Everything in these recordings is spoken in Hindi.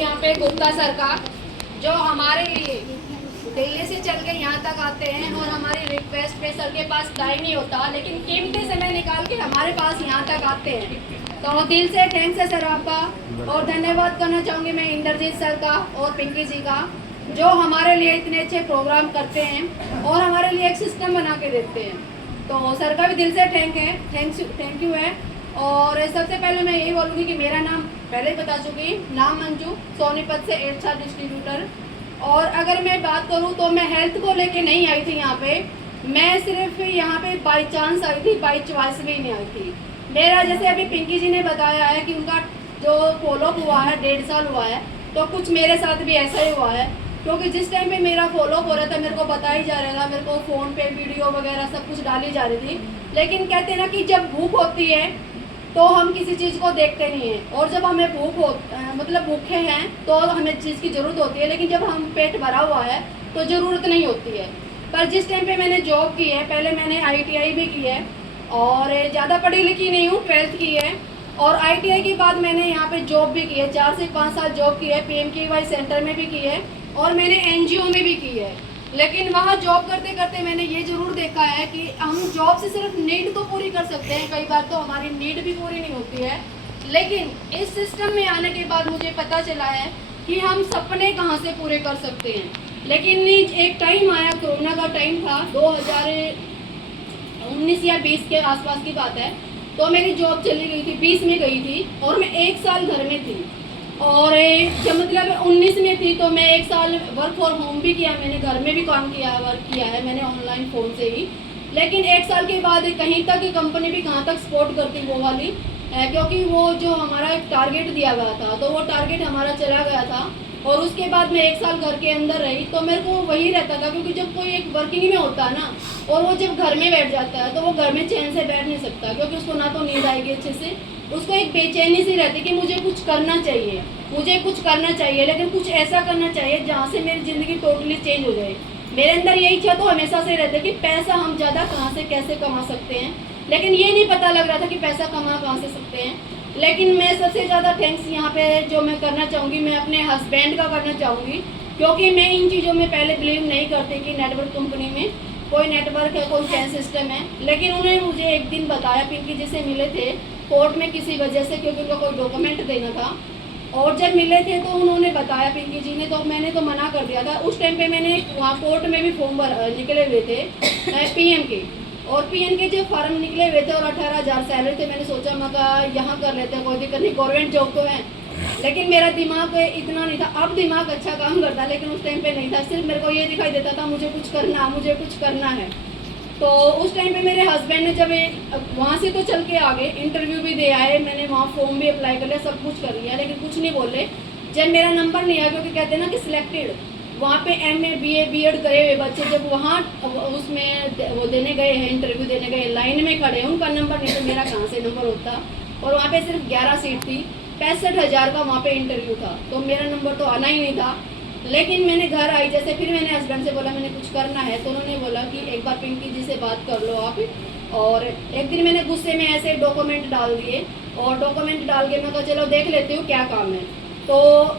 यहाँ पे गुप्ता सर का, जो हमारे लिए दिल्ली से चल के यहाँ तक आते हैं और हमारी रिक्वेस्ट पे सर के पास टाइम नहीं होता, लेकिन कीमती समय निकाल के हमारे पास यहाँ तक आते हैं। तो दिल से थैंक्स है सर आपका। और धन्यवाद करना चाहूँगी मैं इंद्रजीत सर का और पिंकी जी का, जो हमारे लिए इतने अच्छे प्रोग्राम करते हैं और हमारे लिए एक सिस्टम बना के देते हैं। तो सर का भी दिल से थैंक यू है। और सबसे पहले मैं यही बोलूँगी कि मेरा नाम पहले बता चुकी, नाम मंजू, सोनीपत से 8 स्टार डिस्ट्रीब्यूटर। और अगर मैं बात करूँ तो मैं हेल्थ को लेके नहीं आई थी यहाँ पे, मैं सिर्फ यहाँ पे बाई चांस आई थी, बाई चॉइस भी नहीं आई थी। मेरा जैसे अभी पिंकी जी ने बताया है कि उनका जो फॉलोअप हुआ है 1.5 साल हुआ है, तो कुछ मेरे साथ भी ऐसा ही हुआ है। क्योंकि जिस टाइम पे मेरा फॉलोअप हो रहा था मेरे को बताया ही जा रहा था, मेरे को फ़ोन पे वीडियो वगैरह सब कुछ डाली जा रही थी। लेकिन कहते हैं ना कि जब भूख होती है तो हम किसी चीज़ को देखते नहीं हैं, और जब हमें मतलब भूखे हैं तो हमें चीज़ की ज़रूरत होती है, लेकिन जब हम पेट भरा हुआ है तो ज़रूरत नहीं होती है। पर जिस टाइम पे मैंने जॉब की है, पहले मैंने ITI भी की है और ज़्यादा पढ़ी लिखी नहीं हूँ, 12th की है। और ITI के बाद मैंने यहाँ पे जॉब भी की है, 4 से 5 साल जॉब की है, PMKY सेंटर में भी की है और मैंने NGO में भी की है। लेकिन वहाँ जॉब करते करते मैंने ये ज़रूर देखा है कि हम जॉब से सिर्फ नीड तो पूरी कर सकते हैं, कई बार तो हमारी नीड भी पूरी नहीं होती है। लेकिन इस सिस्टम में आने के बाद मुझे पता चला है कि हम सपने कहाँ से पूरे कर सकते हैं। लेकिन एक टाइम आया, कोरोना का टाइम था, 2019 या 20 के आसपास की बात है, तो मेरी जॉब चली गई थी, 20 में गई थी और मैं 1 साल घर में थी। और जब मतलब 19 में थी तो मैं 1 साल वर्क फ्रॉम होम भी किया, मैंने घर में भी काम किया, वर्क किया है मैंने ऑनलाइन फ़ोन से ही। लेकिन 1 साल के बाद कहीं तक कंपनी भी कहाँ तक सपोर्ट करती वो वाली, क्योंकि वो जो हमारा एक टारगेट दिया गया था तो वो टारगेट हमारा चला गया था। और उसके बाद मैं 1 साल घर के अंदर रही तो मेरे को वही रहता था, क्योंकि जब कोई एक वर्किंग में होता है ना और वो जब घर में बैठ जाता है तो वो घर में चैन से बैठ नहीं सकता, क्योंकि उसको ना तो नींद आएगी अच्छे से, उसको एक बेचैनी सी रहती कि मुझे कुछ करना चाहिए, मुझे कुछ करना चाहिए, लेकिन कुछ ऐसा करना चाहिए जहाँ से मेरी ज़िंदगी टोटली चेंज हो जाए। मेरे अंदर यही इच्छा तो हमेशा से रहती है कि पैसा हम ज़्यादा कहाँ से कैसे कमा सकते हैं, लेकिन ये नहीं पता लग रहा था कि पैसा कहाँ से सकते हैं। लेकिन मैं सबसे ज़्यादा थैंक्स यहाँ पे जो मैं करना चाहूँगी, मैं अपने हस्बैंड का करना चाहूँगी, क्योंकि मैं इन चीज़ों में पहले बिलीव नहीं करती कि नेटवर्क कंपनी में कोई नेटवर्क है, कोई चैन सिस्टम है। लेकिन उन्होंने मुझे एक दिन बताया, पिंकी जी से मिले थे कोर्ट में किसी वजह से, क्योंकि उनको कोई डॉक्यूमेंट देना था, और जब मिले थे तो उन्होंने बताया पिंकी जी ने, तो मैंने तो मना कर दिया था। उस टाइम पे मैंने वहाँ कोर्ट में भी फॉर्म निकले हुए थे PM के, और PN के जो फॉर्म निकले हुए थे और 18,000 सैलरी थे। मैंने सोचा मैं यहाँ कर लेते हैं, कोई दिक्कत नहीं, गवर्नमेंट जॉब तो है। लेकिन मेरा दिमाग इतना नहीं था, अब दिमाग अच्छा काम करता, लेकिन उस टाइम पे नहीं था। सिर्फ मेरे को ये दिखाई देता था मुझे कुछ करना है। तो उस टाइम पे मेरे हस्बैंड ने जब वहाँ से तो चल के आ गए, इंटरव्यू भी दे आए, मैंने वहाँ फॉर्म भी अप्लाई कर लिया, सब कुछ कर लिया, लेकिन कुछ नहीं बोले। जब मेरा नंबर नहीं आया, क्योंकि कहते हैं ना कि सिलेक्टेड, वहाँ पे MA BA BEd करे हुए बच्चे जब वहाँ उसमें वो देने गए हैं, इंटरव्यू देने गए, लाइन में खड़े हैं, उनका नंबर नहीं तो मेरा कहाँ से नंबर होता। और वहाँ पे सिर्फ 11 सीट थी, 65,000 का वहाँ पे इंटरव्यू था, तो मेरा नंबर तो आना ही नहीं था। लेकिन मैंने घर आई जैसे, फिर मैंने हस्बैंड से बोला मैंने कुछ करना है, तो उन्होंने बोला कि एक बार पिंकी जी से बात कर लो आप। और एक दिन मैंने गुस्से में ऐसे डॉक्यूमेंट डाल दिए, और डॉक्यूमेंट डाल के मैं कहा चलो देख लेती हूँ क्या काम है। तो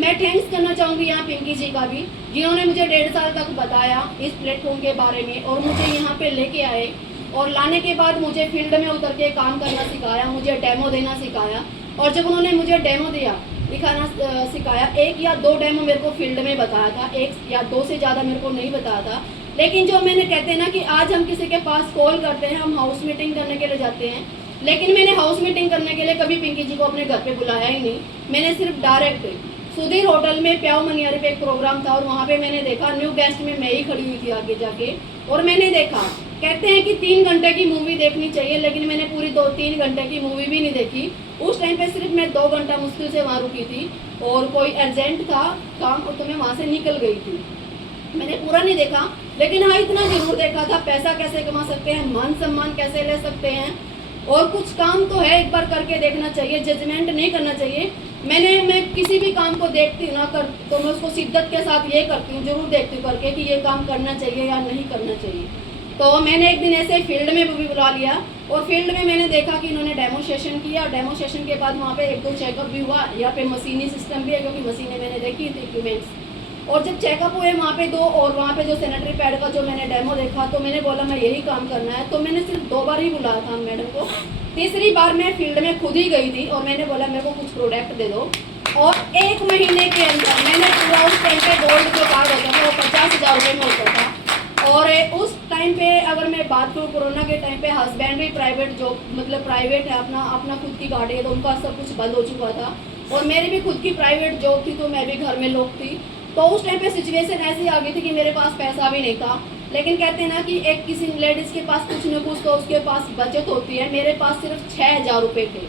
मैं थैंक्स करना चाहूँगी यहाँ पिंकी जी का भी, जिन्होंने मुझे 1.5 साल तक बताया इस प्लेटफॉर्म के बारे में, और मुझे यहाँ पे लेके आए, और लाने के बाद मुझे फील्ड में उतर के काम करना सिखाया, मुझे डेमो देना सिखाया। और जब उन्होंने मुझे डेमो दिखाना सिखाया, 1 या 2 डेमो मेरे को फील्ड में बताया था, 1 या 2 से ज़्यादा मेरे को नहीं बताया था। लेकिन जो मैंने कहते हैं ना कि आज हम किसी के पास कॉल करते हैं, हम हाउस मीटिंग करने के लिए जाते हैं, लेकिन मैंने हाउस मीटिंग करने के लिए कभी पिंकी जी को अपने घर पे बुलाया ही नहीं। मैंने सिर्फ डायरेक्ट सुधीर होटल में प्याव मनियारी पे एक प्रोग्राम था, और वहाँ पे मैंने देखा न्यू गेस्ट में मैं ही खड़ी हुई थी आगे जाके, और मैंने देखा, कहते हैं कि 3 घंटे की मूवी देखनी चाहिए, लेकिन मैंने पूरी 2-3 घंटे की मूवी भी नहीं देखी। उस टाइम पे सिर्फ मैं 2 घंटा मुश्किल से वहाँ रुकी थी, और कोई अर्जेंट था काम, और तो मैं वहाँ से निकल गई थी। मैंने पूरा नहीं देखा, लेकिन हाँ इतना जरूर देखा था पैसा कैसे कमा सकते हैं, मान सम्मान कैसे ले सकते हैं, और कुछ काम तो है एक बार करके देखना चाहिए, जजमेंट नहीं करना चाहिए। मैं किसी भी काम को देखती हूँ ना कर, तो मैं उसको शिद्दत के साथ ये करती हूँ, जरूर देखती हूँ करके कि ये काम करना चाहिए या नहीं करना चाहिए। तो मैंने एक दिन ऐसे फील्ड में भी बुला लिया और फील्ड में मैंने देखा कि इन्होंने डेमोस्ट्रेशन किया और डेमोस्ट्रेशन के बाद वहाँ पे एक दो चेकअप भी हुआ। यहाँ पे मशीनी सिस्टम भी है क्योंकि मशीनें मैंने देखी थी, इक्विपमेंट्स। और जब चेकअप हुए वहाँ पे दो, और वहाँ पे जो सैनिटरी पैड का जो मैंने डेमो देखा तो मैंने बोला मैं यही काम करना है। तो मैंने सिर्फ 2 बार ही बुलाया था मैडम को। तीसरी बार मैं फील्ड में खुद ही गई थी और मैंने बोला मेरे को कुछ प्रोडक्ट दे दो। और 1 महीने के अंदर मैंने पूरा उस टाइम पे गोल्ड जो कार्ड होता था वो 50,000 रुपये में होता था। और उस टाइम पे अगर मैं बात करूँ कोरोना के टाइम पे हस्बैंड भी प्राइवेट जॉब, मतलब प्राइवेट है, अपना खुद की गाड़ी है, तो उनका सब कुछ बंद हो चुका था। और मेरी भी खुद की प्राइवेट जॉब थी तो मैं भी घर में लोग थी। तो उस टाइम पे सिचुएशन ऐसी आ गई थी कि मेरे पास पैसा भी नहीं था। लेकिन कहते हैं ना कि एक किसी लेडीज़ के पास कुछ न कुछ तो उसके पास बचत होती है। मेरे पास सिर्फ 6,000 रुपये थे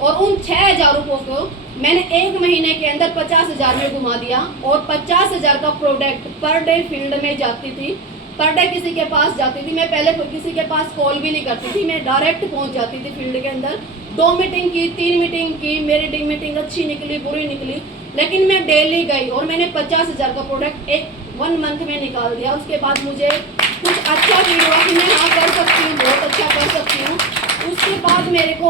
और उन 6,000 रुपयों को मैंने 1 महीने के अंदर 50,000 में घुमा दिया। और 50,000 का प्रोडक्ट पर डे फील्ड में जाती थी, पर डे किसी के पास जाती थी। मैं पहले किसी के पास कॉल भी नहीं करती थी, मैं डायरेक्ट पहुंच जाती थी फील्ड के अंदर। 2 मीटिंग की, 3 मीटिंग की, मेरी मीटिंग अच्छी निकली बुरी निकली, लेकिन मैं डेली गई और मैंने 50,000 का प्रोडक्ट 1 मंथ में निकाल दिया। उसके बाद मुझे कुछ अच्छा फील हुआ कि मैं हाँ कर सकती हूँ, बहुत अच्छा कर सकती हूँ। उसके बाद मेरे को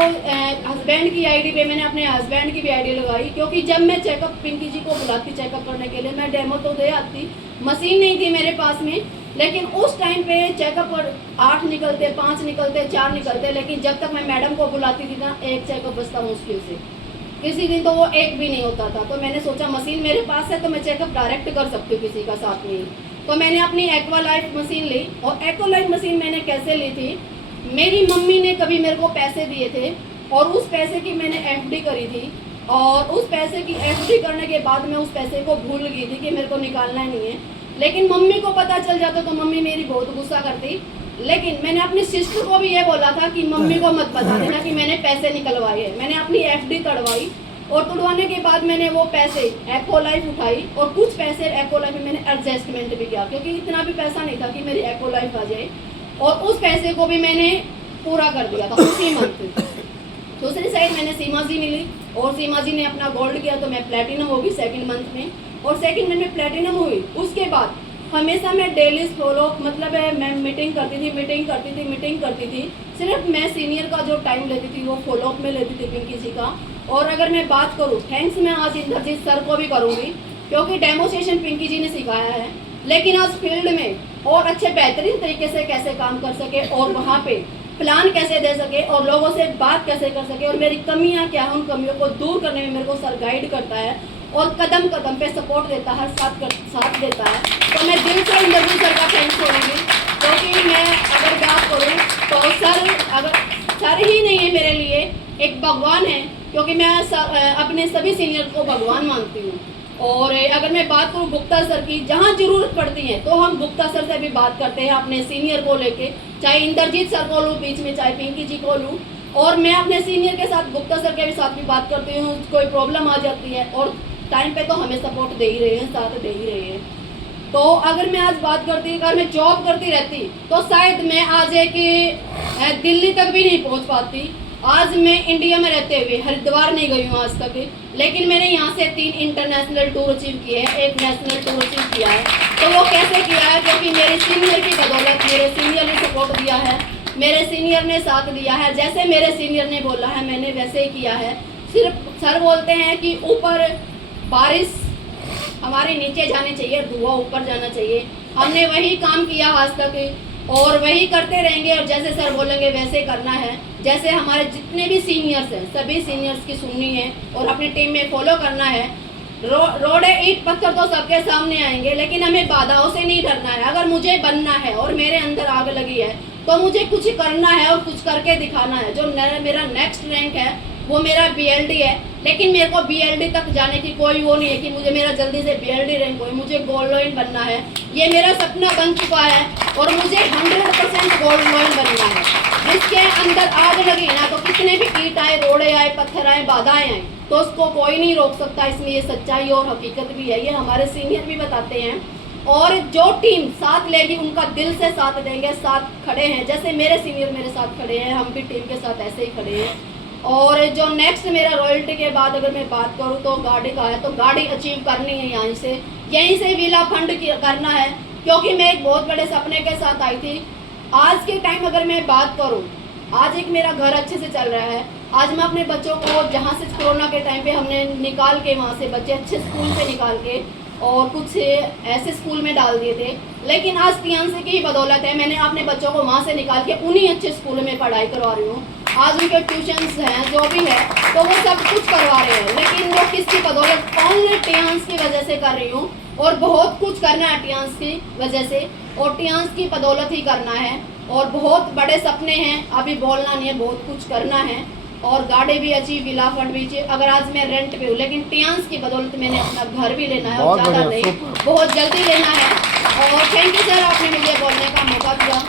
हस्बैंड की आईडी पे मैंने अपने हस्बैंड की भी आईडी लगाई, क्योंकि जब मैं चेकअप पिंकी जी को बुलाती चेकअप करने के लिए, मैं डेमो तो दे आती, मशीन नहीं थी मेरे पास में। लेकिन उस टाइम पे चेकअप पर 8 निकलते, 5 निकलते, 4 निकलते, लेकिन जब तक मैं मैडम को बुलाती थी ना 1 चेकअप बचता मुश्किल से, किसी दिन तो वो 1 भी नहीं होता था। तो मैंने सोचा मशीन मेरे पास है तो मैं चेकअप डायरेक्ट कर सकती हूँ किसी का साथ में ही। तो मैंने अपनी एक्वा लाइफ मशीन ली। और एक्वा लाइफ मशीन मैंने कैसे ली थी, मेरी मम्मी ने कभी मेरे को पैसे दिए थे और उस पैसे की मैंने एफडी करी थी। और उस पैसे की एफडी करने के बाद मैं उस पैसे को भूल गई थी कि मेरे को निकालना ही नहीं है। लेकिन मम्मी को पता चल जाता तो मम्मी मेरी बहुत गुस्सा करती। लेकिन मैंने अपनी सिस्टर को भी ये बोला था कि मम्मी को मत बता देना कि मैंने पैसे निकलवाए हैं। मैंने अपनी एफडी तड़वाई और तोड़वाने के बाद मैंने वो पैसे एक्वा लाइफ उठाई और कुछ पैसे एक्वा लाइफ में मैंने एडजस्टमेंट भी किया, क्योंकि इतना भी पैसा नहीं था कि मेरी एक्वा लाइफ आ जाए। और उस पैसे को भी मैंने पूरा कर दिया था उसी मंथ। दूसरी साइड मैंने सीमा जी मिली और सीमा जी ने अपना गोल्ड किया तो मैं प्लेटिनम होगी 2nd मंथ में। और 2nd मंथ में प्लेटिनम हुई। उसके बाद हमेशा मैं डेली फॉलो, मतलब मैं मीटिंग करती थी। सिर्फ मैं सीनियर का जो टाइम लेती थी वो फॉलोअप में लेती थी पिंकी जी का। और अगर मैं बात करूँ थैंक्स मैं आज इंद्रजीत सर को भी करूँगी, क्योंकि डेमोस्ट्रेशन पिंकी जी ने सिखाया है। लेकिन आज फील्ड में और अच्छे बेहतरीन तरीके से कैसे काम कर सके और वहाँ पे प्लान कैसे दे सके और लोगों से बात कैसे कर सके और मेरी कमियाँ क्या हैं, उन कमियों को दूर करने में मेरे को सर गाइड करता है और कदम कदम पे सपोर्ट देता है, साथ देता है। तो मैं दिल से इंद्रजीत सर का थैंक्स करूँगी, क्योंकि मैं अगर बात करूँ तो सर ही नहीं है मेरे लिए, एक भगवान है, क्योंकि मैं अपने सभी सीनियर को भगवान मानती हूँ। और अगर मैं बात करूँ गुप्ता सर की, जहाँ जरूरत पड़ती है तो हम गुप्ता सर से भी बात करते हैं अपने सीनियर को लेके, चाहे इंद्रजीत सर को लूँ बीच में, चाहे पिंकी जी को लूँ। और मैं अपने सीनियर के साथ, गुप्ता सर के भी साथ भी बात करती हूँ। कोई प्रॉब्लम आ जाती है और टाइम पे तो हमें सपोर्ट दे ही रहे हैं, साथ दे ही रहे हैं। तो अगर मैं आज बात करती, अगर मैं जॉब करती रहती तो शायद मैं आज एक दिल्ली तक भी नहीं पहुँच पाती। आज मैं इंडिया में रहते हुए हरिद्वार नहीं गई हूँ आज तक, लेकिन मैंने यहाँ से 3 इंटरनेशनल टूर अचीव किए हैं, 1 नेशनल टूर अचीव किया है। तो वो कैसे किया है, क्योंकि मेरे सीनियर की बदौलत, मेरे सीनियर ने सपोर्ट दिया है, मेरे सीनियर ने साथ दिया है। जैसे मेरे सीनियर ने बोला है मैंने वैसे ही किया है। सिर्फ सर बोलते हैं कि ऊपर बारिश हमारे नीचे जानी चाहिए, धुआं ऊपर जाना चाहिए। हमने वही काम किया आज तक और वही करते रहेंगे और जैसे सर बोलेंगे वैसे करना है। जैसे हमारे जितने भी सीनियर्स हैं सभी सीनियर्स की सुननी है और अपनी टीम में फॉलो करना है। रोड है, ईंट पत्थर तो सबके सामने आएंगे, लेकिन हमें बाधाओं से नहीं डरना है। अगर मुझे बनना है और मेरे अंदर आग लगी है तो मुझे कुछ करना है और कुछ करके दिखाना है। जो मेरा नेक्स्ट रैंक है वो मेरा BLD है, लेकिन मेरे को BLD तक जाने की कोई वो नहीं है कि मुझे मेरा जल्दी से BLD रैंक हो। मुझे गोल्ड लॉइन बनना है, ये मेरा सपना बन चुका है और मुझे 100% गोल्ड लॉइन बनना है। जिसके अंदर आग लगी ना तो कितने भी ईंट आए, रोड़े आए, पत्थर आए, बाधाएं आए, तो उसको कोई नहीं रोक सकता। इसमें ये सच्चाई और हकीकत भी है, ये हमारे सीनियर भी बताते हैं। और जो टीम साथ लेगी उनका दिल से साथ देंगे, साथ खड़े हैं। जैसे मेरे सीनियर मेरे साथ खड़े हैं, हम भी टीम के साथ ऐसे ही खड़े हैं। और जो नेक्स्ट मेरा रॉयल्टी के बाद अगर मैं बात करूँ तो गाड़ी का है, तो गाड़ी अचीव करनी है यहीं से विला फंड करना है, क्योंकि मैं एक बहुत बड़े सपने के साथ आई थी आज के टाइम अगर मैं बात करूं, आज एक मेरा घर अच्छे से चल रहा है। आज मैं अपने बच्चों को जहां से कोरोना के टाइम पे हमने निकाल के वहां से बच्चे अच्छे स्कूल से निकाल के और कुछ ऐसे स्कूल में डाल दिए थे, लेकिन आज टियांसे की ही बदौलत है मैंने अपने बच्चों को वहाँ से निकाल के उन्हीं अच्छे स्कूलों में पढ़ाई करवा रही हूँ। आज उनके ट्यूशन्स हैं जो भी है तो वो सब कुछ करवा रहे हैं, लेकिन वो किसकी बदौलत, ओनली टियांस की वजह से कर रही हूँ। और बहुत कुछ करना है टियांस की वजह से, और टियांस की बदौलत ही करना है। और बहुत बड़े सपने हैं, अभी बोलना नहीं है, बहुत कुछ करना है। और गाड़ी भी अच्छी, विला फंड भी चाहिए। अगर आज मैं रेंट पे हूँ, लेकिन टियांस की बदौलत मैंने अपना घर भी लेना है, और ज़्यादा नहीं, बहुत जल्दी लेना है। और थैंक यू सर, आपने मुझे बोलने का मौका दिया।